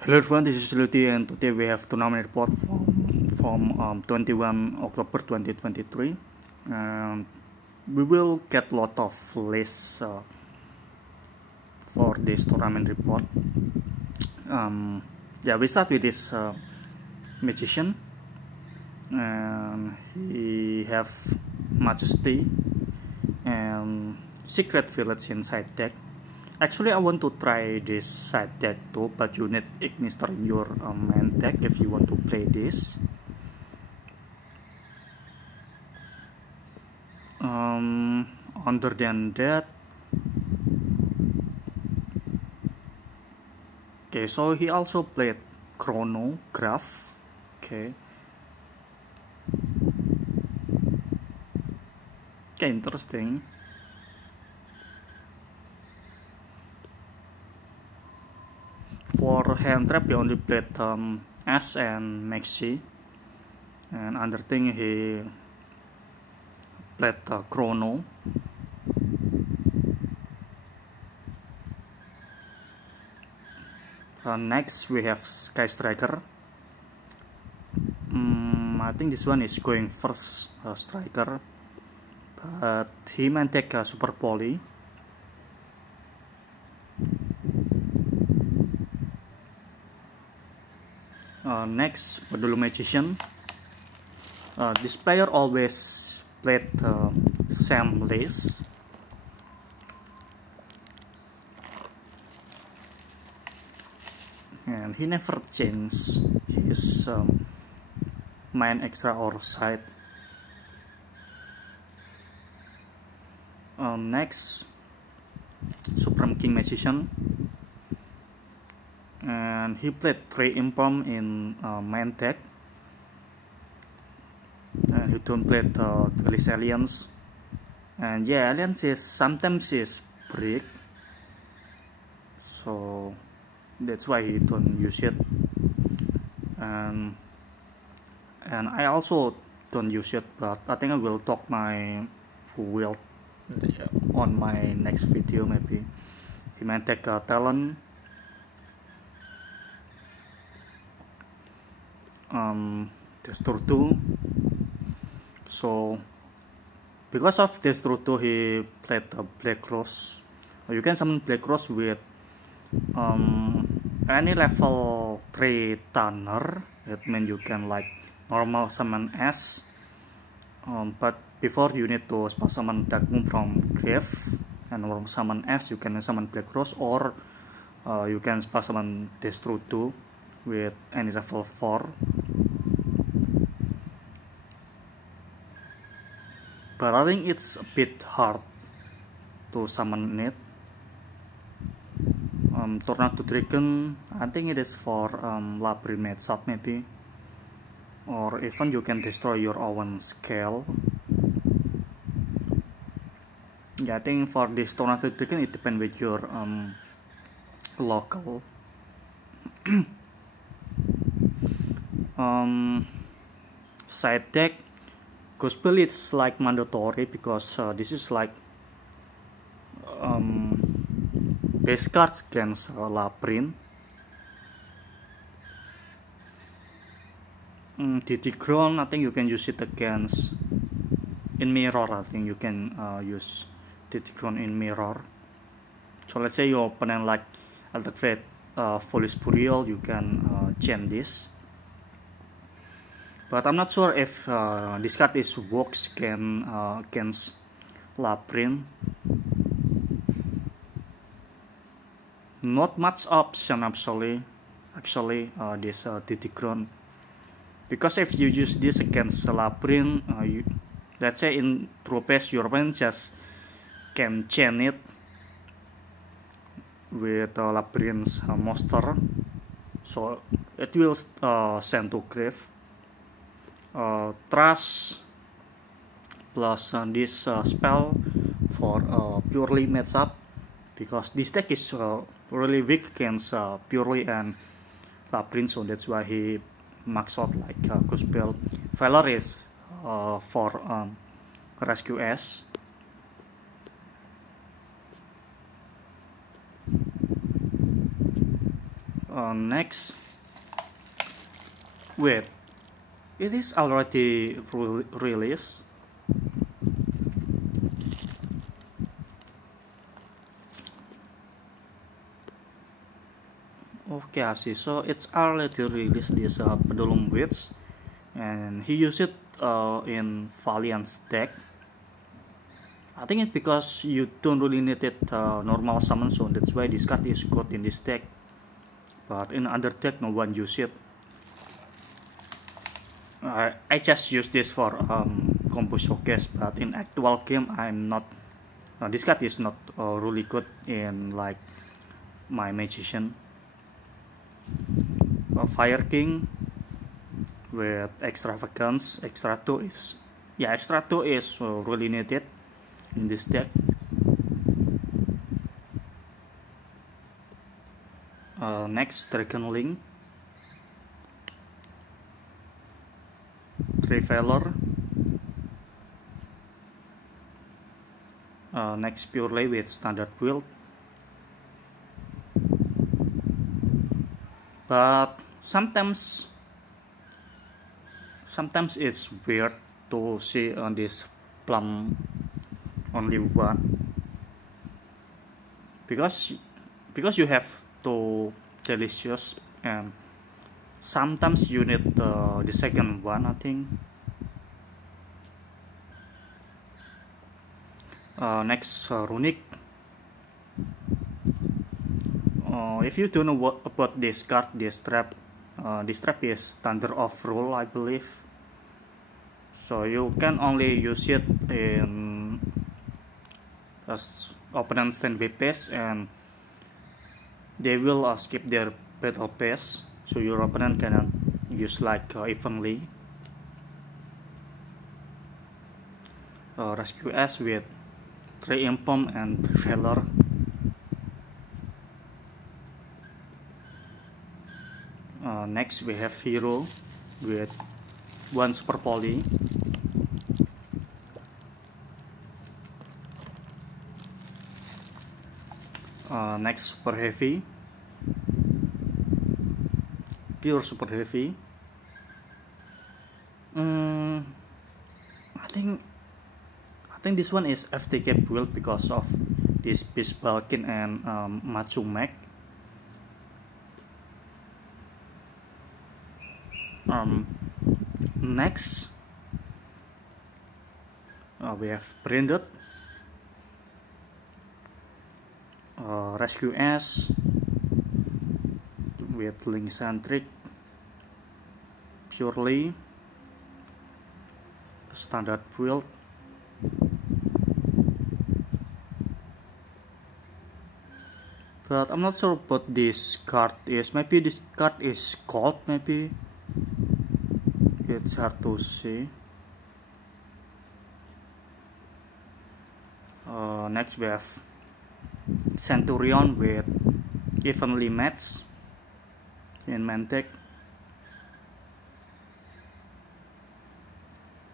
Hello everyone, this is Luti and today we have tournament report from 21 October 2023. We will get a lot of lists for this tournament report. We start with this magician, and he have Majesty and Secret Village inside deck. Actually, I want to try this side deck too, but you need Ignister in your main deck if you want to play this. Other than that, okay, so he also played Chronograph. Okay, interesting. For hand trap, he only played S and Maxi, and other thing he played Chrono. Next we have Sky Striker. I think this one is going first striker, but he might take Super Poly. Next, Pedulu Magician. This player always played same list. And he never changed his main extra or side. Next, Supreme King Magician. And he played 3 Imperm in main deck, and he don't play Duelist Alliance. And yeah, Alliance is sometimes is break, so that's why he don't use it. And I also don't use it, but I think I will talk my full build on my next video maybe. He might take a talent. Destructo. So because of Destructo, he played Black Cross. You can summon Black Cross with any level 3 Tanner. That means you can like normal summon S, but before you need to summon Darkmoon from grave, and normal summon S you can summon Black Cross, or you can summon Destructo with any level 4. But I think it's a bit hard to summon it. Tornado Dragon, I think it is for Labyrinth matchup maybe, or even you can destroy your own scale. Yeah, I think for this Tornado Dragon it depends with your local. Side deck, Gospel it's like mandatory because this is like base cards against Labyrinth. Didigron, I think you can use it against in mirror. I think you can use Didigron in mirror. So let's say your opponent like Altacrate Foliage Burial, you can chain this. But I'm not sure if this card is works against Labyrinth. Not much option actually this Didigron, because if you use this against Labyrinth, let's say in Tropez, your opponent just can chain it with Labyrinth's monster, so it will send to grave. Trust plus this spell for purely matchup, because this deck is really weak against purely and Labyrinth, so that's why he max out like Gospel. Valor is for Rescue S. Next, wait, it is already released. Okay, I see. So it's already released this Pendulum Witch, and he used it in Valiant's deck. I think it's because you don't really need it normal summon, so that's why this card is good in this deck. But in other deck, no one use it. I just use this for combo showcase, but in actual game, I'm not. This card is not really good in like my magician. Fire King with Extravagance. Extra 2 is really needed in this deck. Next, Dragon Link, Traveler. Next, Purely with standard build. But sometimes it's weird to see on this plum only one, because you have to delicious, and sometimes you need the second one, I think. Next, Runic. If you don't know what about this card, this trap is Thunder of Rule, I believe. So you can only use it in opponent standby phase, and they will skip their battle phase, so your opponent cannot use like evenly. Rescue S with Triumph and Traveler. Next, we have Hero with 1 Super Poly. Next, Super Heavy, pure Super Heavy. I think this one is FTK build because of this Beast Balkin and Machumek. Next, we have Branded, Rescue S with Link Centric, Purely, standard build. But I'm not sure what this card is. Maybe this card is gold, maybe. It's hard to see. Next, we have Centurion with evenly matched in Mantic.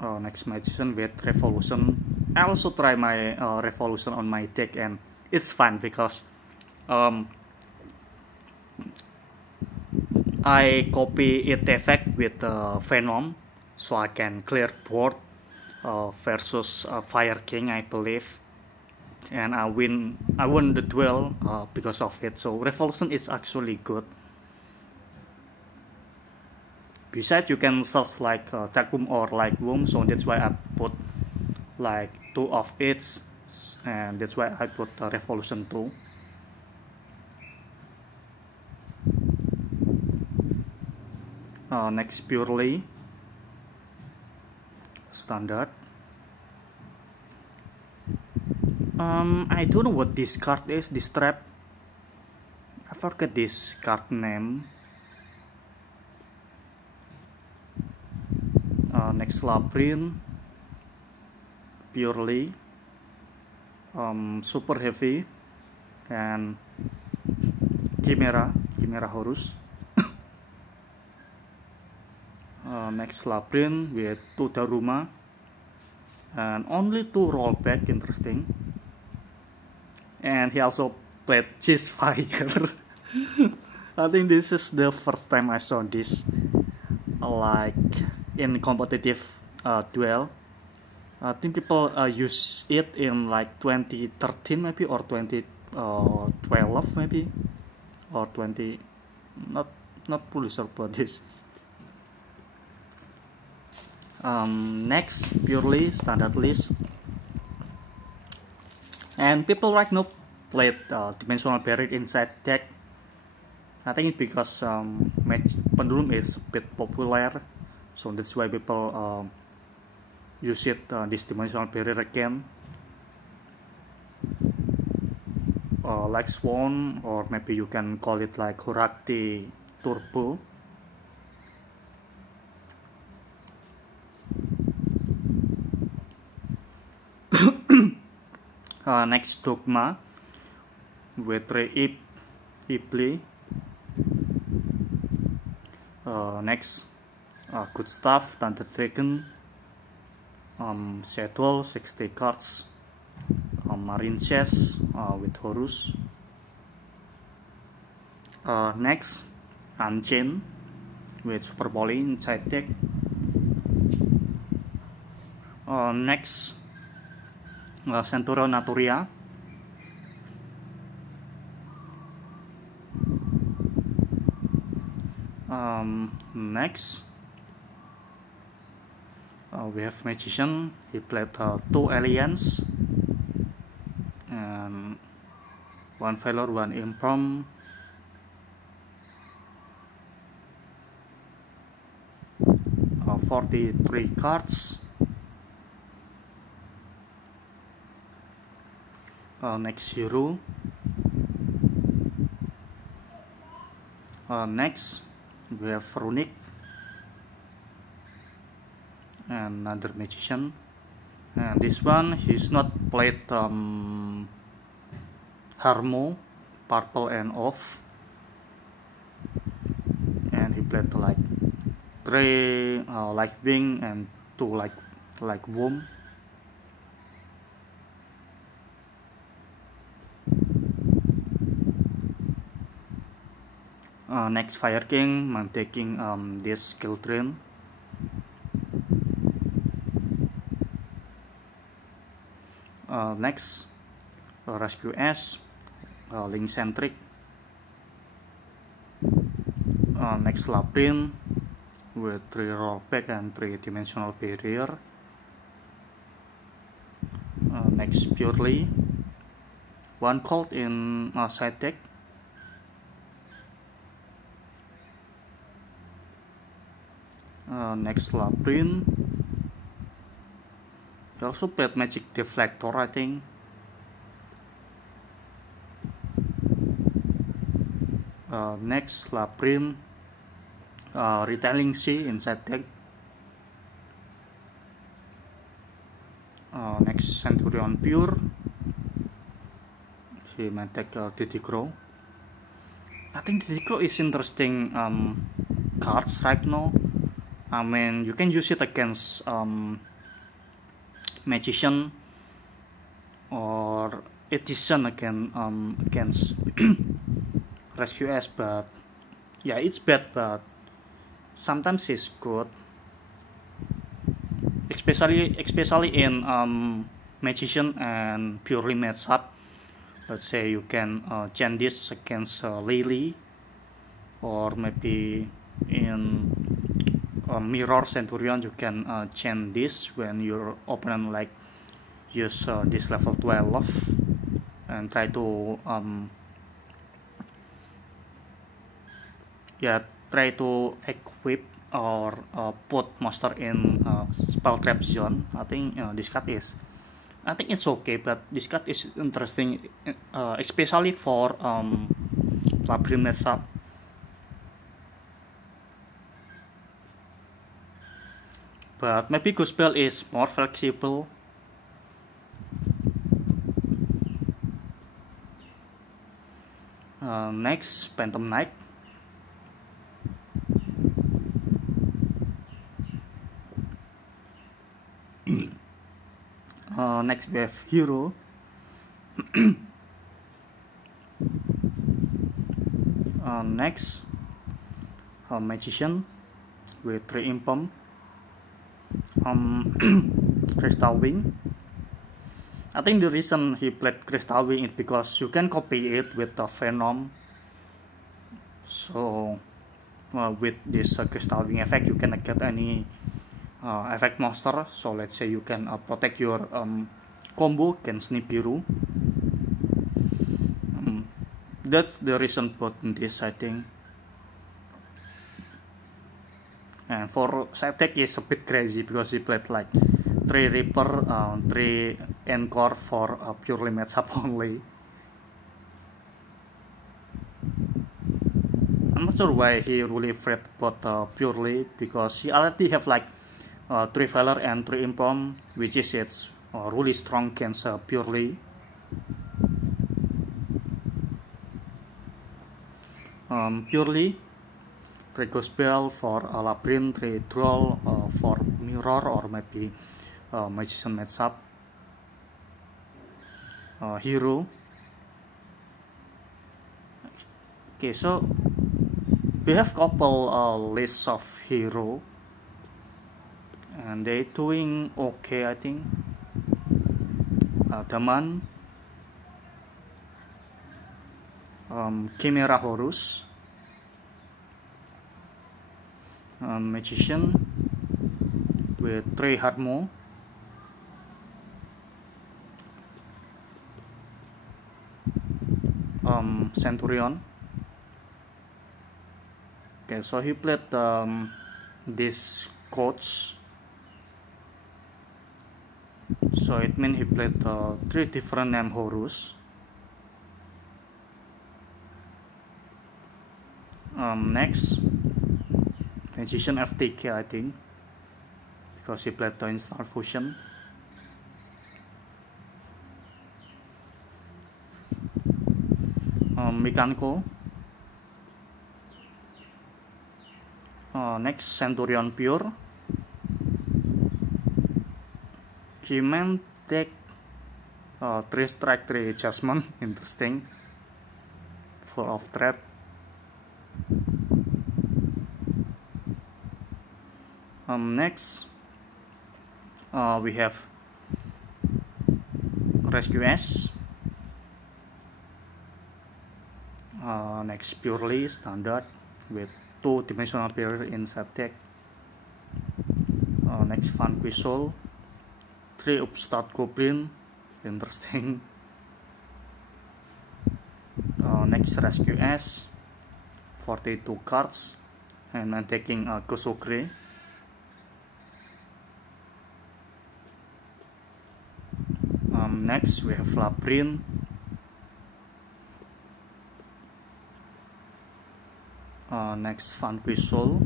Next, Magician with Revolution. I also try my Revolution on my deck, and it's fun because I copy it effect with Venom, so I can clear board versus Fire King, I believe, and I won the duel because of it. So Revolution is actually good. Besides, you can search like Takum or like Womb, so that's why I put like 2 of each, and that's why I put Revolution 2. Next, Purely, standard. I don't know what this card is, this trap. I forget this card name. Next, Labyrinth, Purely, Super Heavy, and Chimera Horus. Next, Labyrinth with 2 Daruma and only 2 rollback, interesting. And he also played Cheese Fire. I think this is the first time I saw this, like in competitive duel. I think people use it in like 2013 maybe, or 2012 maybe, or 20. Not fully sure about this. Next, purely standard list, and people right now played dimensional barrier inside deck. I think it's because Pendulum is a bit popular, so that's why people use it, this dimensional barrier again. Like Swan, or maybe you can call it like Horakti Turbo. Next, Dogma with Ray Ibli. Next, Good Stuff, Thunder Dragon, Shadow 60 cards, Marine Chess with Horus. Next, Unchained with Super Poly inside deck. Next, Centurion Naturia. Next, we have Magician. He played 2 aliens and 1 failure, 1 impromptu. 43 cards. Next, Hero. Next, we have Runic and another Magician, and this one he's not played Harmo, purple and off, and he played like 3 like wing and 2 like womb. Next, Fire King. I'm taking this skill train. Next, Rescue S, Link Centric. Next, Labyrinth with 3 rollback and 3 dimensional barrier. Next, Purely, 1 cold in side deck. Next, Labyrinth. He also played Magic Deflector, I think. Next, Labyrinth, Retailing Sea inside deck. Next, Centurion Pure. He might take Diddy Crow. I think Diddy Crow is interesting cards right now. I mean, you can use it against Magician or Edition against Rescue S, but yeah, it's bad, but sometimes it's good, especially in Magician and Purely matchup. Let's say you can chain this against Lily, or maybe in Mirror Centurion you can chain this when your opponent like use this level 12 and try to try to equip or put monster in spell trap zone. I think this card is, I think it's okay, but this card is interesting, especially for Labyrinth matchup. But maybe Gospel is more flexible. Next, Phantom Knight. Next we have Hero. Next, Magician with 3 Impulse, Crystal Wing. I think the reason he played Crystal Wing is because you can copy it with the Venom. So with this Crystal Wing effect, you cannot get any effect monster. So let's say you can protect your combo against Nibiru. That's the reason put in this, I think. And for side deck is a bit crazy because he played like 3 Reaper, 3 Encore for purely matchup only. I'm not sure why he really afraid about purely, because he already have like 3 Valor and 3 Impulse, which is it's really strong against purely. Purely 3 Ghost Bell for Labyrinth, 3 Droll for Mirror or maybe Magician matchup. Hero. Okay, so we have couple lists of hero, and they doing okay, I think. Daman, Chimera Horus, Magician with 3 Harmo, Centurion. Okay, so he played this coach, so it means he played 3 different name Horus. Next, Magician FTK, I think, because he played the Instant Fusion. Mikanko. Next, Centurion Pure. He-Man deck 3 strike 3 adjustment. Interesting. Full of trap. Next, we have Rescue S. Next, Purely standard with 2-dimensional barrier inside deck. Next, Vanquish Soul, 3 Upstart Goblin, interesting. Next, Rescue S, 42 cards, and I'm taking Gosokre. Next, we have Labyrinth. Next, Vanquish Soul.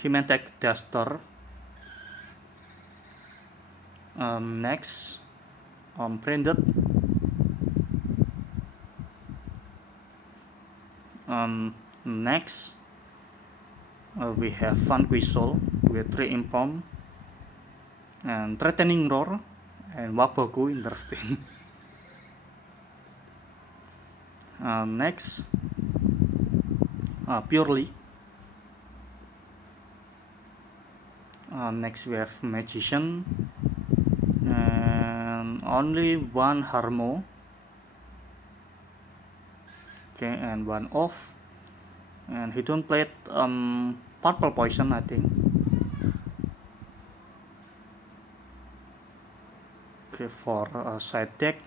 He-Man Tech Duster. Next, Branded. Next, we have Vanquish Soul with 3 Impulse and Threatening Roar and Waboku, interesting. Next, Purely. Next, we have Magician and only 1 Harmo. Okay, and 1 off, and he don't play Purple Poison, I think. Okay, for side deck,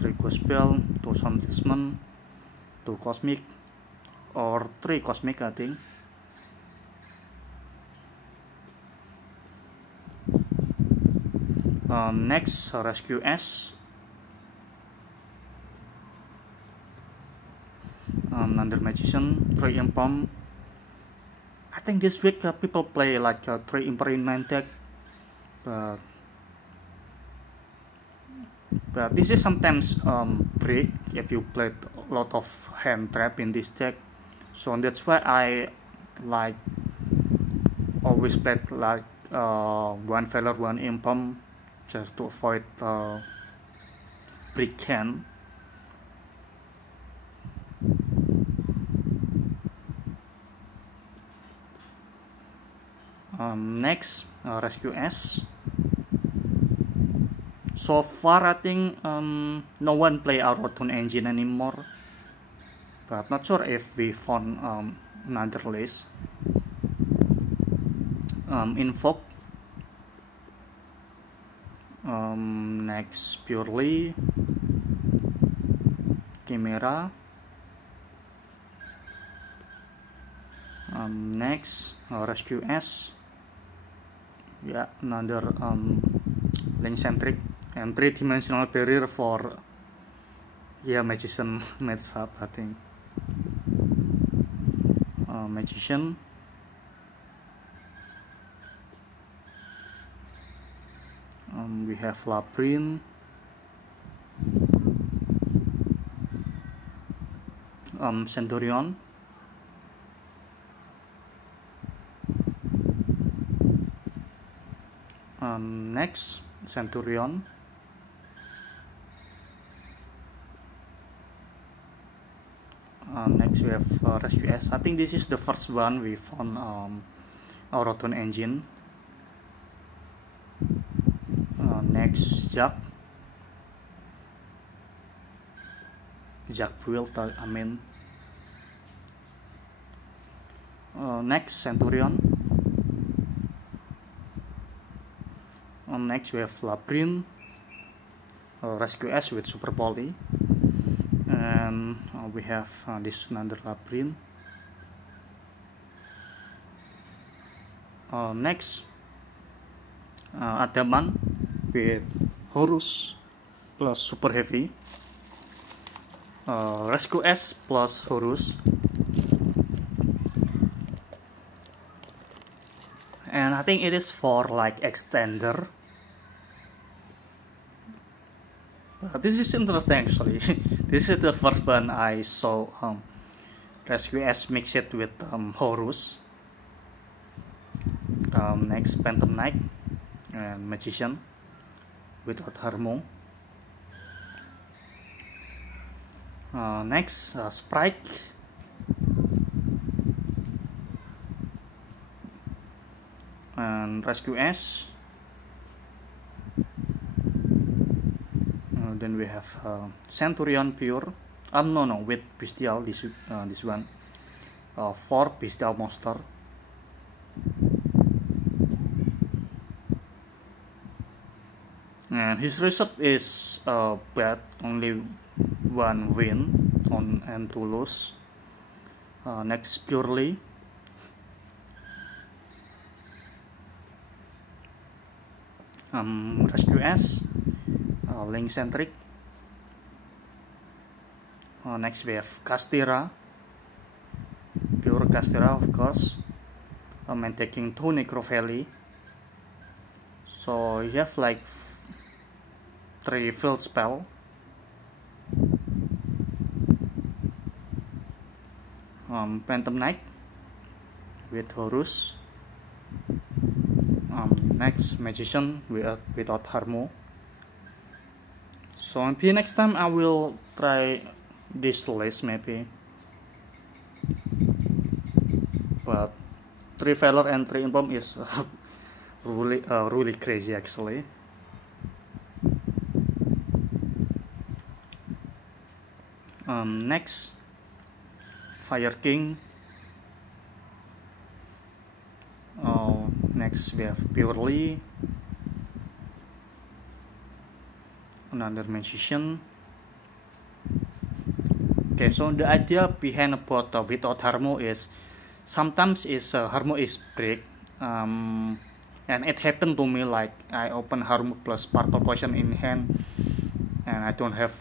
3 Ghost Bell, 2 Sound Adjustment, 2 Cosmic, or 3 Cosmic, I think. Next, Rescue S. Under Magician, 3 Impulse. I think this week people play like 3 Impulse in main deck, but this is sometimes break if you played a lot of hand trap in this deck. So that's why I like always played like 1 Valor, 1 Impulse, just to avoid break hand. Next, Rescue S. So far, I think no one play Auto-Tune engine anymore, but not sure if we found another list. Invoke. Next, Purely. Chimera. Next, Rescue S. Yeah, another link centric and three-dimensional barrier for Magician matchup, I think. Magician. We have Labyrinth. Centurion. Next, Centurion. Next we have Rescue S. I think this is the first one we found Auto-Tune engine. Next, Jack build, I mean. Next, Centurion. Next we have Labyrinth, Rescue S with Super Poly, and we have this another Labyrinth. Next, Adamant with Horus plus Super Heavy, Rescue S plus Horus, and I think it is for like extender. This is interesting actually. This is the first one I saw Rescue S mix it with Horus. Next, Phantom Knight and Magician without Harmo. Next, Sprite. And Rescue S. Then we have Centurion Pure. No, with Bestial. This one. 4 Bestial monster. And his result is bad, only 1 win and 2 lose. Next, Purely. Rescue S. Link centric. Next we have Castira, pure Castira, of course. And taking 2 Necro Valley. So you have like 3 field spell. Phantom Knight with Horus. Next, Magician without Harmo. So maybe next time I will try this list maybe. But 3 Valor and 3 Inform is really crazy actually. Next, Fire King. Next we have Purely, another Magician. Okay, so the idea behind about without Harmo is sometimes Harmo is break, and it happened to me like I open Harmo plus Purple Poison in hand and I don't have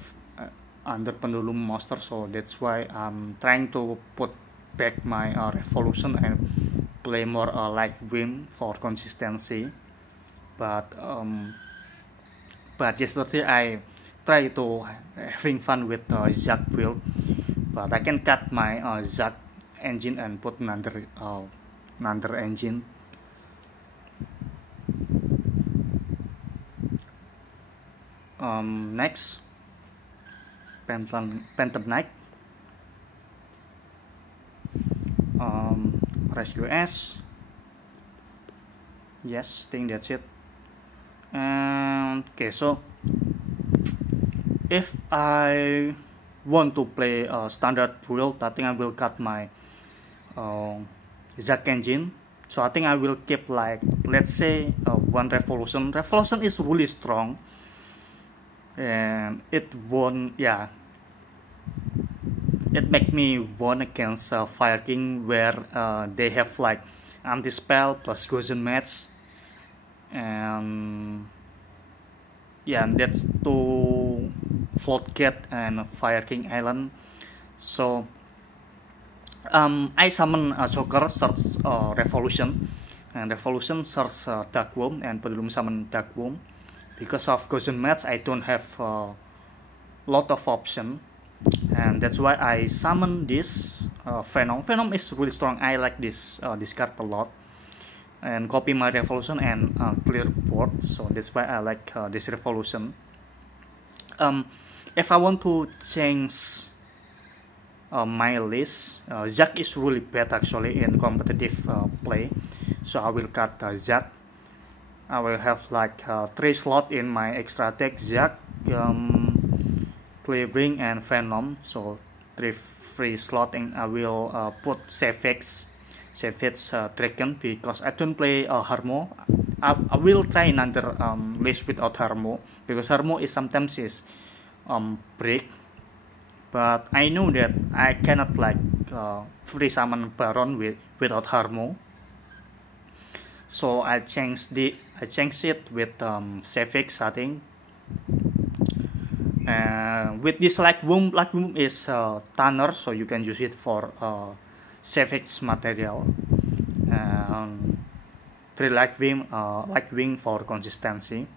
under Pendulum monster, so that's why I'm trying to put back my Revolution and play more like Wim for consistency. But yesterday I try to having fun with Zack build, but I can cut my Zack engine and put another engine. Next, Phantom Knight, Rescue S, Yes, I think that's it. And okay, so if I want to play a standard build, I think I will cut my Zac engine. So I think I will keep, like, let's say one revolution. Revolution is really strong, and it won. Yeah, it make me won against Fire King, where they have like anti-spell plus Gaussian match, and yeah, and that's to Floodgate and Fire King Island. So I summon Joker, search Revolution, and Revolution search Darkworm, and Pendulum summon Darkworm. Because of Gaussian match, I don't have a lot of option, and that's why I summon this Venom. Venom is really strong. I like this card a lot, and copy my Revolution and clear board. So that's why I like this Revolution. If I want to change my list, Zac is really bad actually in competitive play, so I will cut Zac. I will have like 3 slots in my extra deck: Zac, Cleaving, and Venom. So 3 free slots, and I will put Savage Dragon, because I don't play Harmo. I will try another list without Harmo, because Harmo is sometimes break, but I know that I cannot like free summon Baron without Harmo. So I changed it with Savage, I think. With this Black Womb is Tanner, so you can use it for Savage material. 3 Light Wing for consistency.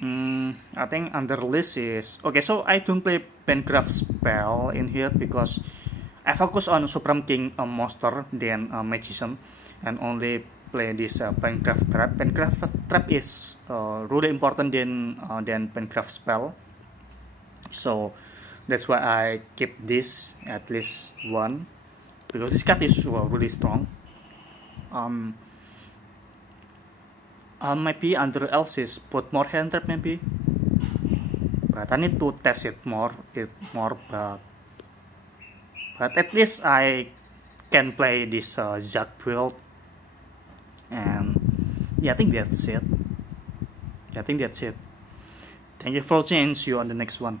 I think under list is okay. So I don't play Pencraft spell in here because I focus on Supreme King monster, then Magician, and only play this Pencraft Trap. Pencraft Trap is really important than Pencraft spell. So that's why I keep this at least one, because this card is really strong. Maybe under else is put more hand trap maybe, but I need to test it more, but at least I can play this Zac build. And yeah, I think that's it. Thank you for watching, and see you on the next one.